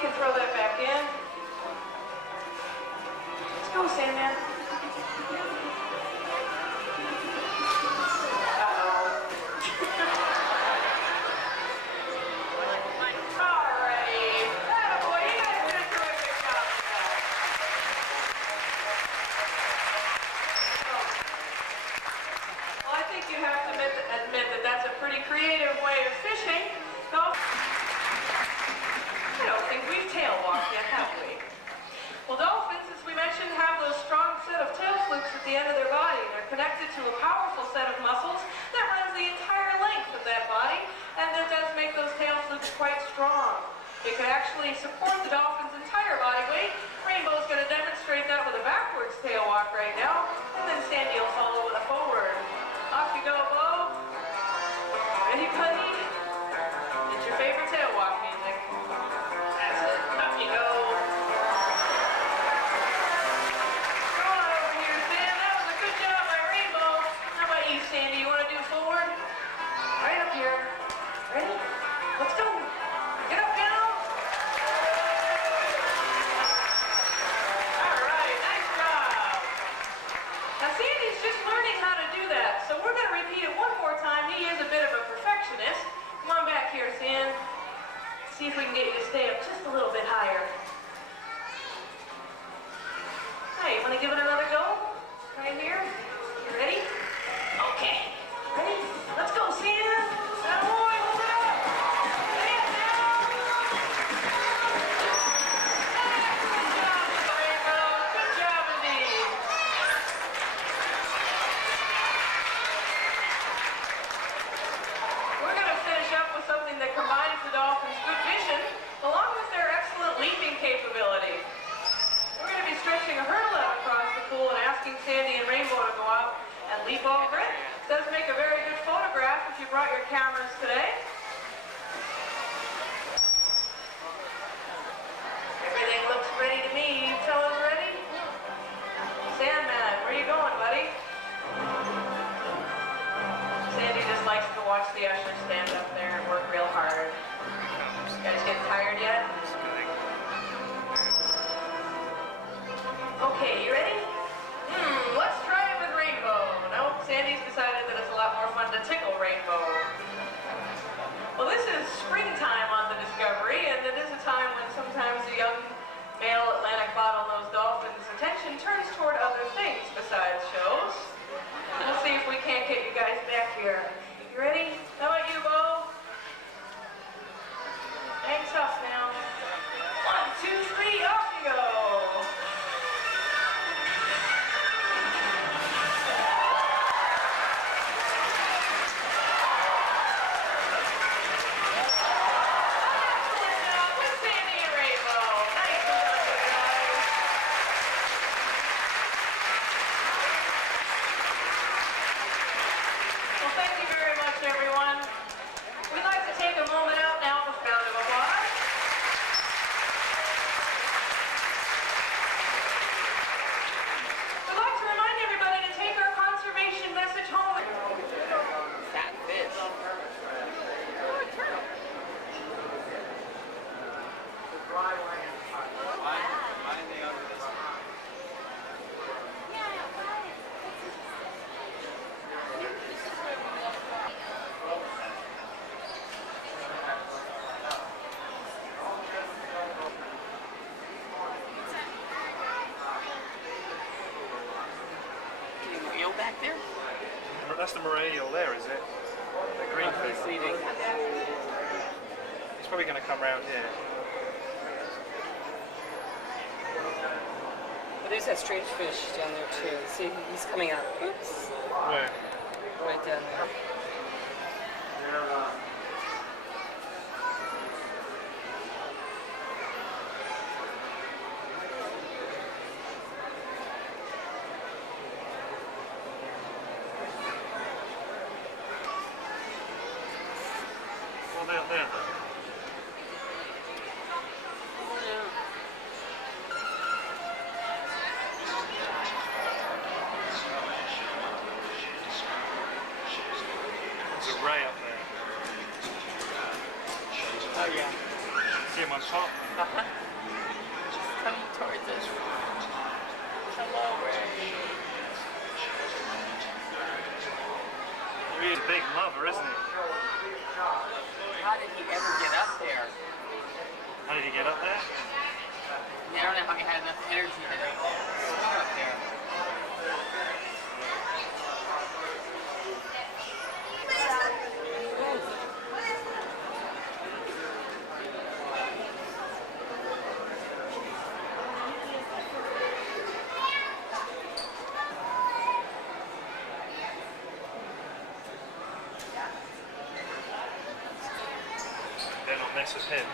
can throw that back in. Let's go, Sandman. Creative way of fishing. I don't think we've tail walked yet, have we? Well, dolphins, as we mentioned, have those strong set of tail flukes at the end of their body. They're connected to a powerful set of muscles that runs the entire length of that body, and that does make those tail flukes quite strong. They can actually support the dolphin's entire body weight. Rainbow's going to demonstrate that with a backwards tail walk right now, and then Sandy will follow with a forward. Off you go, Bo. Ready, buddy? It's your favorite tail walk music. That's it. Up you go. Come on over here, Sam. That was a good job by Rainbow. How about you, Sandy? You want to do forward? Right up here. Ready? Let's go. Get up now. All right. Nice job. Now, Sandy's just learning how to do that, so we're going to repeat it one more time. He is a bit of a perfectionist. Come on back here, Sam. See if we can get you to stay up just a little bit higher. Hey, you want to give it another go? Right here? You ready? Okay. Ready? Let's go, Sam. Now, boy, hold it up. Stand down. Good job, Rainbow. Good job indeed. We're going to finish up with something that combines the dolphins' good vision along with their excellent leaping capability. We're going to be stretching a hurdle out across the pool and asking Sandy and Rainbow to go out and leap over it. It does make a very good photograph if you brought your cameras today. Everything looks ready to me. You fellas ready? Sandman, where you going, buddy? Sandy just likes to watch the ushers stand up there and work real hard. You guys getting tired yet? Okay, you ready? Let's try it with Rainbow. No, Sandy's decided that it's a lot more fun to tickle Rainbow. Well, this is springtime on the Discovery, and it is a time when sometimes the young male Atlantic bottlenose dolphin's attention turns toward other things besides shows. We'll see if we can't get you guys back here. You ready? How about you, Bo? Hang tough now. 1, 2, 3, off you go. Back there? That's the moray eel there, is it? The green thing. He's probably going to come round here. But there's that strange fish down there too. See, he's coming up. Oops. Where? Right down there. There. Yeah. There's a ray up there. She's coming towards us. Hello, Ray. He's a big lover, isn't he? How did he ever get up there? How did he get up there? I don't know how he had enough energy to swim up there. Better not mess with him.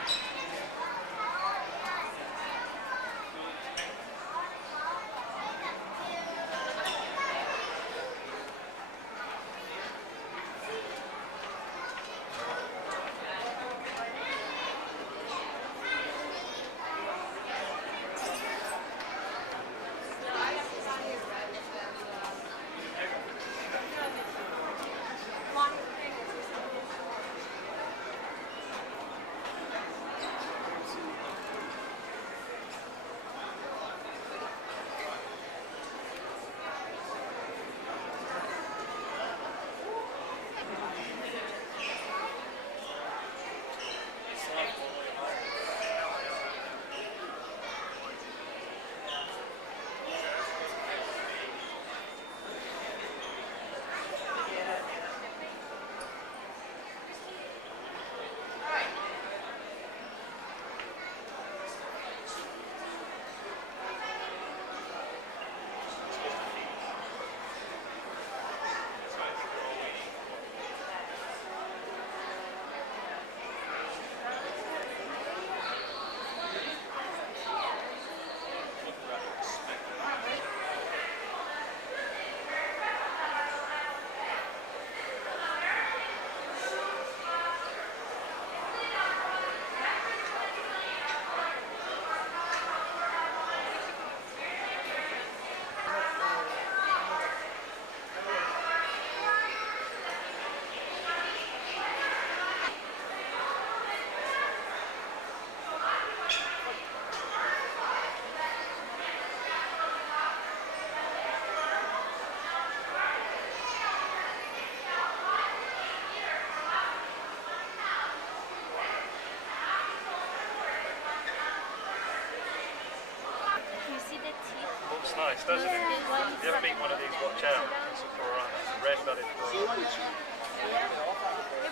Looks nice, doesn't it? If you ever meet one of these, watch out. It's a piranha. It's a red-blooded piranha. They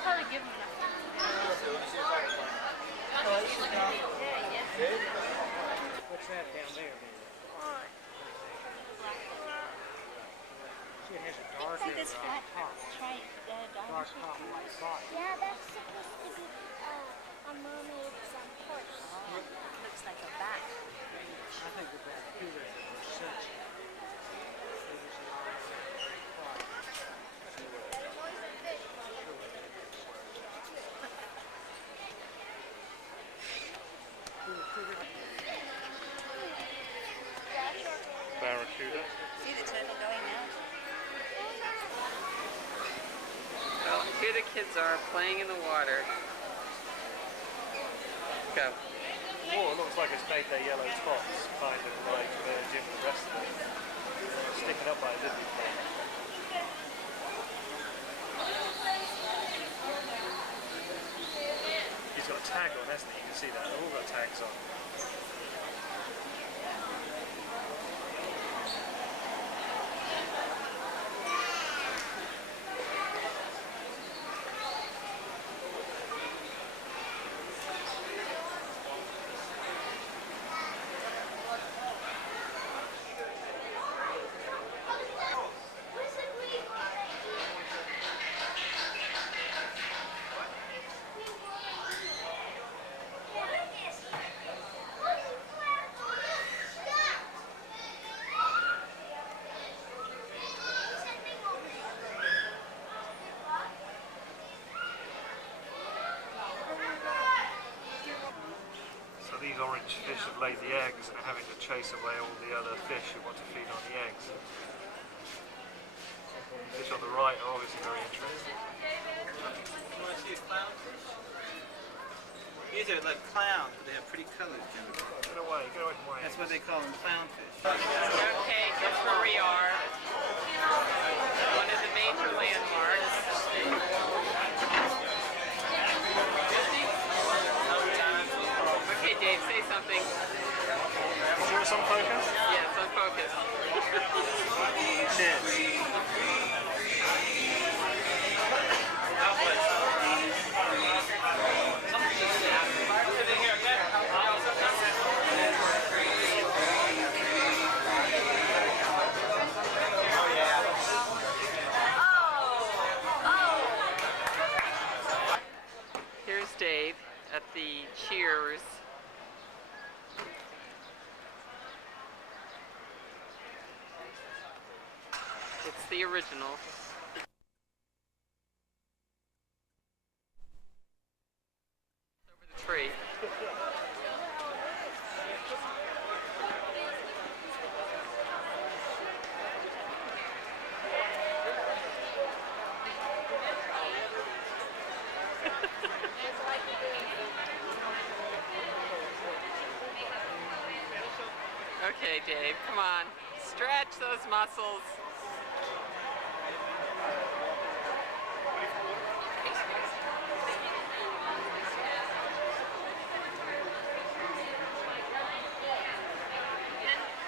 probably give me enough. What's that down there, baby? See, it has a dark It's like this flat top. Dark top white bottom. Yeah, that's supposed to be a mermaid's purse. Looks like a bat. I think the barracuda is more sensitive. They just allow it very quiet. Barracuda. See the turtle going now? Well, here the kids are playing in the water. Go. The water looks like it's made their yellow spots kind of like merge in with the rest of it. Sticking up by a little bit. He's got a tag on, hasn't he? You can see that. They've all got tags on. These orange fish have laid the eggs and are having to chase away all the other fish who want to feed on the eggs. The fish on the right are obviously very interested. These are like clowns, but they have pretty colors. Get away from my That's what they call them, clownfish. Okay, guess where we are. One of the major landmarks. Okay, Dave, say something. Is there some focus? Yes, I'm focused. Here's Dave at the Cheers. It's the original. Over the tree. Okay, Dave, come on. Stretch those muscles.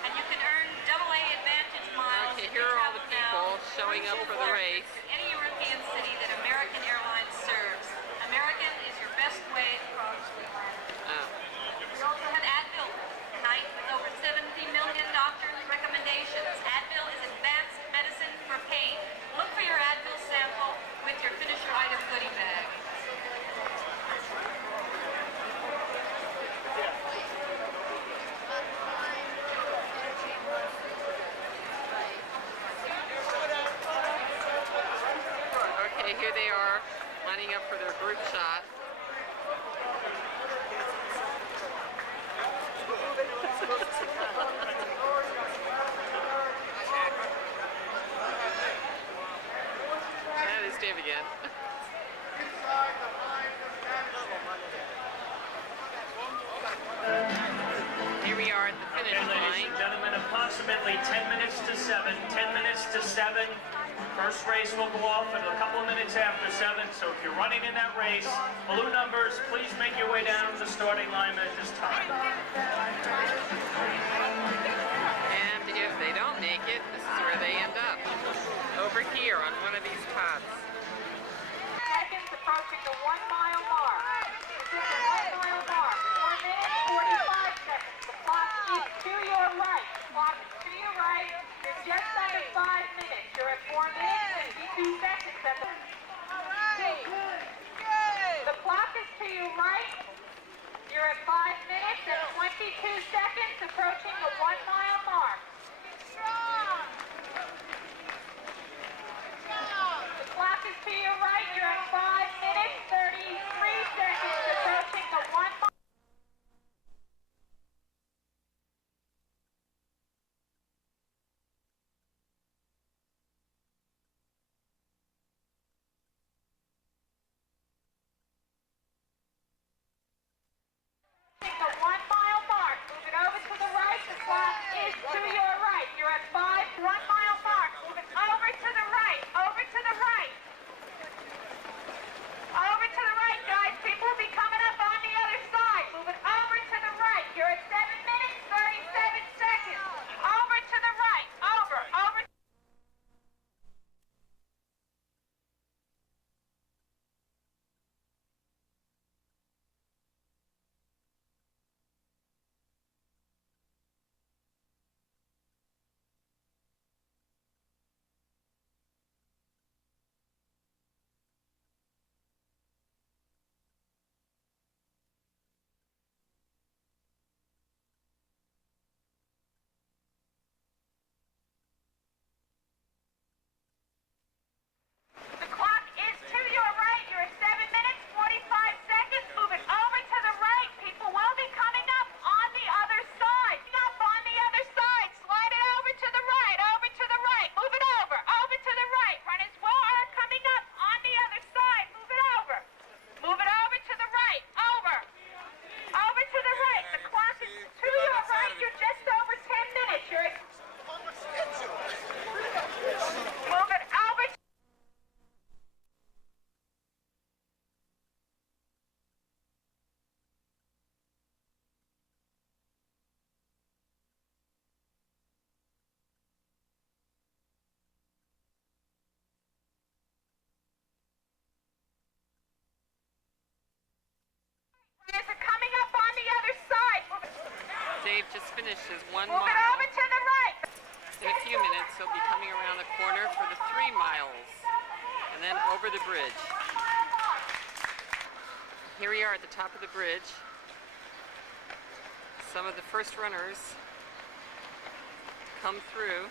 And you can earn AA Advantage miles. Okay, here are all the people showing up for the race. Any European city that American Airlines serves. American is your best way across the planet. Oh. We also have Advil tonight with over 70 million doctors' recommendations. Advil is advanced medicine for pain. Look for your Advil sample with your finish your item goodie bag. Okay, here they are lining up for their group shot. That is Dave again. Here we are at the finish Okay, ladies line. and gentlemen, approximately 10 minutes to 7. 10 minutes to 7. First race will go off in a couple of minutes after 7. So if you're running in that race, blue numbers, please make your way down to the starting line at this time. And if they don't make it, this is where they end up. Over here on one of these pods. Seconds approaching the 1 mile mark. This is the 1 mile mark. 4 minutes, 45 seconds. The clock is to your right. The clock is to your right. You're just under 5 minutes. You're at 4 minutes, 52 seconds. At the... The clock is to your right. You're at 5 minutes and 22 seconds approaching the 1 mile mark. The clock is to your right. You're at 5 minutes, 33 seconds approaching the 1 mile. The 1 mile mark. Move it over to the right. The clock is Dave just finished his 1 Move it mile. over to the right. In a few minutes, he'll be coming around the corner for the 3 miles, and then over the bridge. Here we are at the top of the bridge. Some of the first runners come through.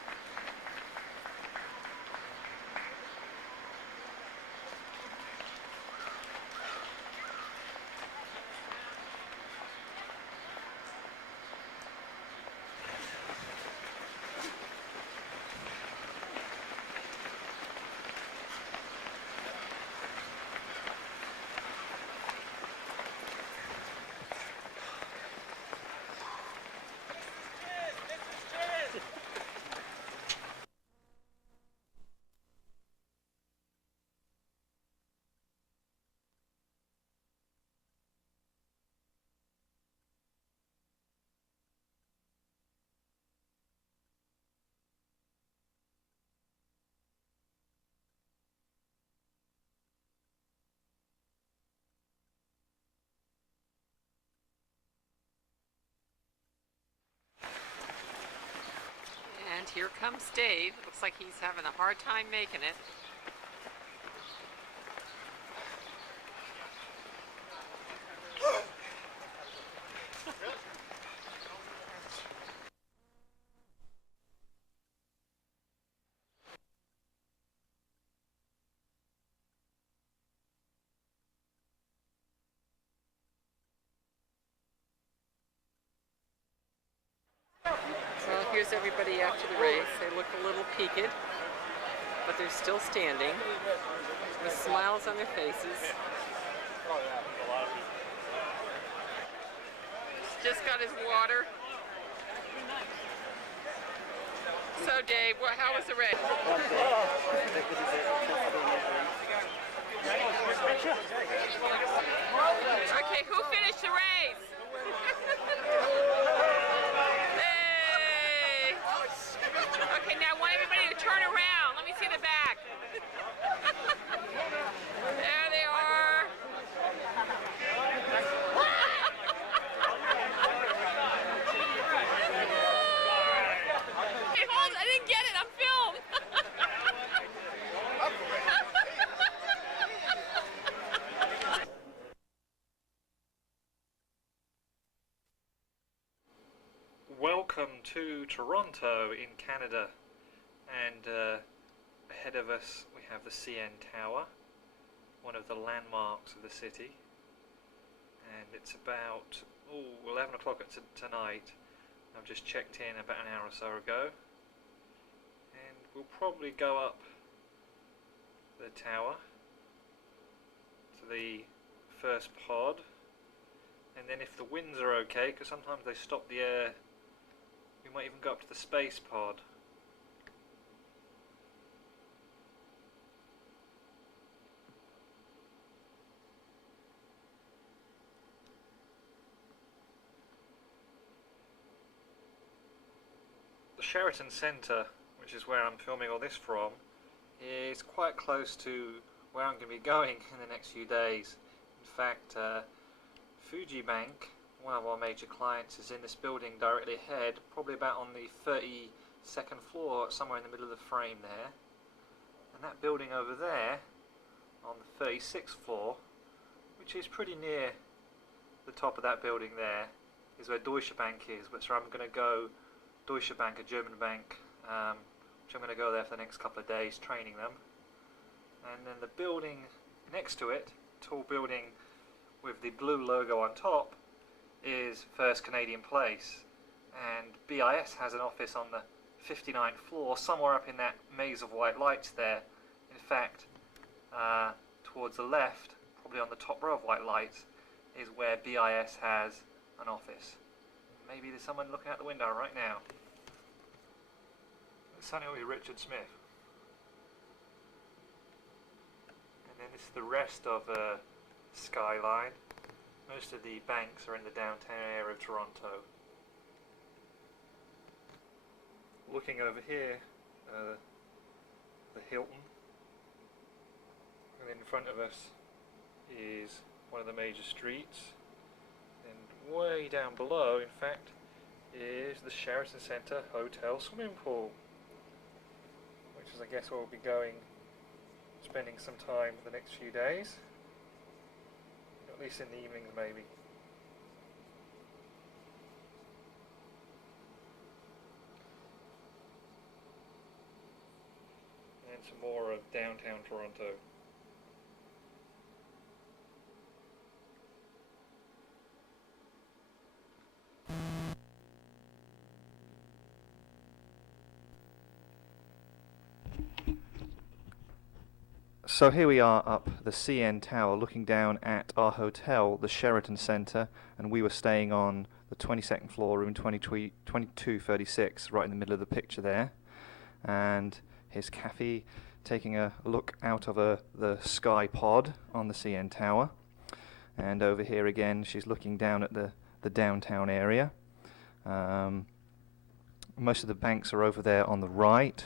And here comes Dave. Looks like he's having a hard time making it. Well, here's everybody after the race. They look a little peaked, but they're still standing with smiles on their faces. He's just got his water. So Dave, how was the race? Okay, who finished the race? Hey! Okay, now I want everybody to turn around. Let me see the back. There they are. Hey, hold on, I didn't get it. I'm filmed. Welcome to Toronto in Canada, and ahead of us we have the CN Tower, one of the landmarks of the city, and it's about 11 o'clock tonight. I've just checked in about an hour or so ago, and we'll probably go up the tower to the first pod, and then if the winds are okay, because sometimes they stop the air, we might even go up to the space pod. The Sheraton Centre, which is where I'm filming all this from, is quite close to where I'm going to be going in the next few days. In fact, Fuji Bank, one of our major clients, is in this building directly ahead, probably about on the 32nd floor, somewhere in the middle of the frame there. And that building over there, on the 36th floor, which is pretty near the top of that building there, is where Deutsche Bank is, which I'm going to go. Deutsche Bank, a German bank, which I'm going to go there for the next couple of days training them. And then the building next to it, tall building with the blue logo on top, is First Canadian Place, and BIS has an office on the 59th floor, somewhere up in that maze of white lights there. In fact, towards the left, probably on the top row of white lights, is where BIS has an office. Maybe there's someone looking out the window right now. Sunny will be Richard Smith. And then this is the rest of skyline. Most of the banks are in the downtown area of Toronto. Looking over here, the Hilton. And in front of us is one of the major streets. And way down below, in fact, is the Sheraton Centre Hotel swimming pool, which is I guess where we'll be spending some time the next few days, at least in the evenings maybe. And some more of downtown Toronto. So here we are up the CN Tower looking down at our hotel, the Sheraton Centre, and we were staying on the 22nd floor, room 2236, right in the middle of the picture there. And here's Kathy taking a look out of the sky pod on the CN Tower. And over here again, she's looking down at the downtown area. Most of the banks are over there on the right.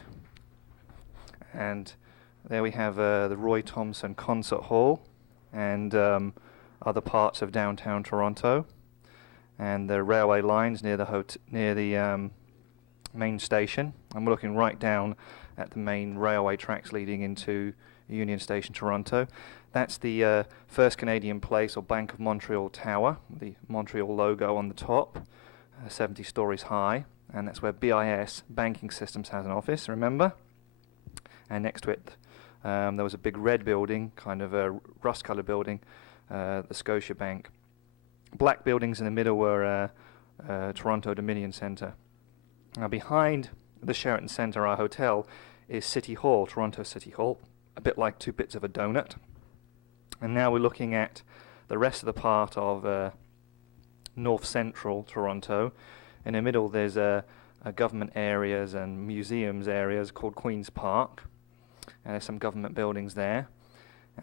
And there we have the Roy Thomson Concert Hall and other parts of downtown Toronto, and the railway lines near the main station. I'm looking right down at the main railway tracks leading into Union Station, Toronto. That's the First Canadian Place or Bank of Montreal Tower, the Montreal logo on the top, 70 stories high, and that's where BIS Banking Systems has an office, remember? And next to it there was a big red building, kind of a rust-coloured building, the Scotia Bank. Black buildings in the middle were Toronto Dominion Centre. Now behind the Sheraton Centre, our hotel, is City Hall, Toronto City Hall, a bit like two bits of a donut. And now we're looking at the rest of the part of north central Toronto. In the middle there's a government areas and museums areas called Queen's Park. And there's some government buildings there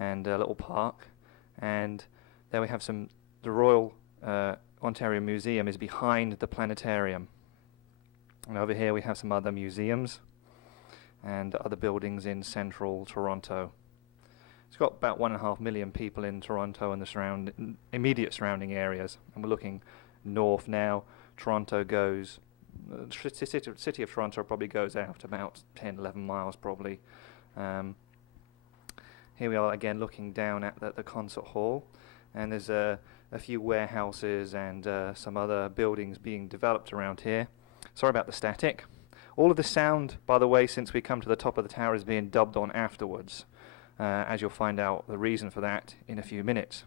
and a little park. And there we have the Royal Ontario Museum is behind the planetarium. And over here we have some other museums and other buildings in central Toronto. It's got about 1.5 million people in Toronto and the immediate surrounding areas. And we're looking north now. Toronto goes, city of Toronto probably goes out about 10, 11 miles probably. Here we are again looking down at the concert hall, and there's a few warehouses and some other buildings being developed around here. Sorry about the static. All of the sound, by the way, since we come to the top of the tower, is being dubbed on afterwards, as you'll find out the reason for that in a few minutes.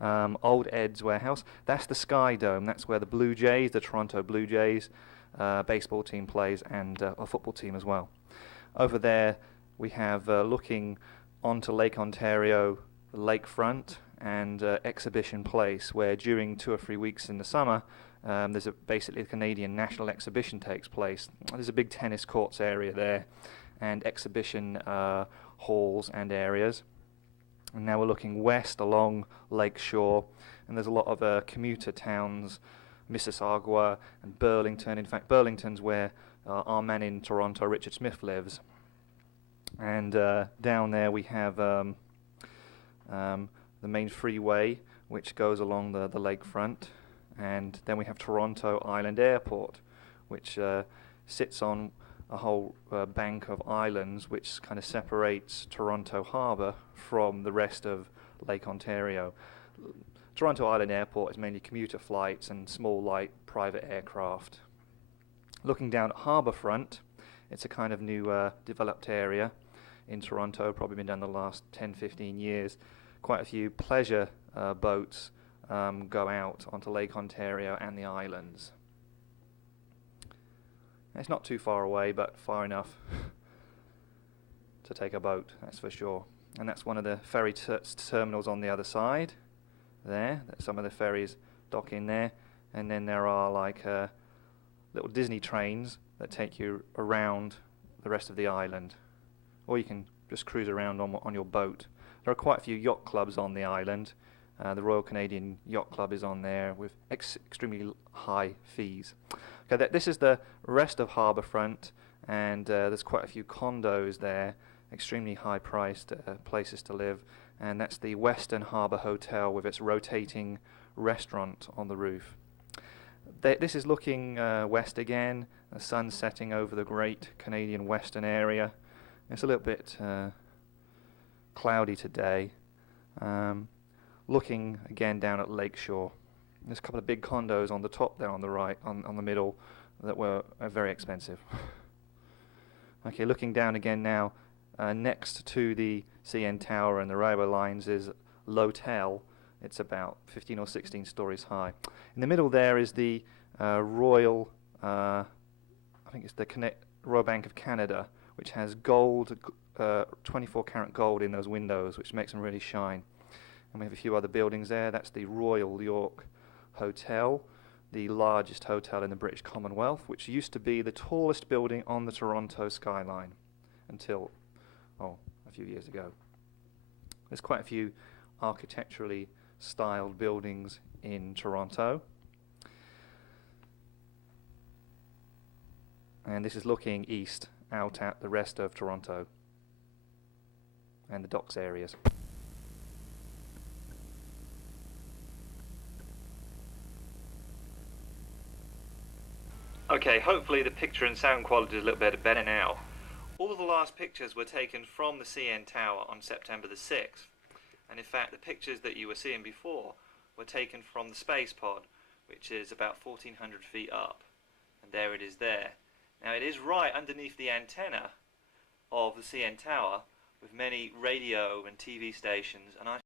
Old Ed's warehouse, that's the Sky Dome. That's where the Blue Jays, the Toronto Blue Jays baseball team plays, and a football team as well. Over there we have looking onto Lake Ontario, the lakefront, and Exhibition Place, where during 2 or 3 weeks in the summer there's basically a Canadian National Exhibition takes place. There's a big tennis courts area there and exhibition halls and areas. And now we're looking west along Lake Shore, and there's a lot of commuter towns, Mississauga and Burlington. In fact, Burlington's where our man in Toronto, Richard Smith, lives. And down there we have the main freeway, which goes along the lakefront. And then we have Toronto Island Airport, which sits on a whole bank of islands, which kind of separates Toronto Harbour from the rest of Lake Ontario. Toronto Island Airport is mainly commuter flights and small light private aircraft. Looking down at Harbourfront, it's a kind of new developed area in Toronto, probably been done the last 10-15 years. Quite a few pleasure boats go out onto Lake Ontario and the islands. It's not too far away, but far enough to take a boat, that's for sure. And that's one of the ferry terminals on the other side there. Some of the ferries dock in there. And then there are like little Disney trains that take you around the rest of the island. Or you can just cruise around on your boat. There are quite a few yacht clubs on the island. The Royal Canadian Yacht Club is on there with extremely high fees. Okay, this is the rest of Harbourfront, and there's quite a few condos there, extremely high-priced places to live, and that's the Western Harbour Hotel with its rotating restaurant on the roof. This is looking west again. The sun's setting over the great Canadian western area. It's a little bit cloudy today. Looking again down at Lakeshore. There's a couple of big condos on the top there on the right, on the middle, that were very expensive. Okay, looking down again now, next to the CN Tower and the railway lines is L'Hotel. It's about 15 or 16 stories high. In the middle there is the Royal, I think it's the Royal Bank of Canada, which has gold, 24 karat gold in those windows, which makes them really shine. And we have a few other buildings there. That's the Royal York Hotel, the largest hotel in the British Commonwealth, which used to be the tallest building on the Toronto skyline until, a few years ago. There's quite a few architecturally styled buildings in Toronto. And this is looking east out at the rest of Toronto and the docks areas. Okay, hopefully the picture and sound quality is a little bit better now. All of the last pictures were taken from the CN Tower on September the 6th. And in fact, the pictures that you were seeing before were taken from the space pod, which is about 1,400 feet up. And there it is there. Now it is right underneath the antenna of the CN Tower, with many radio and TV stations, and I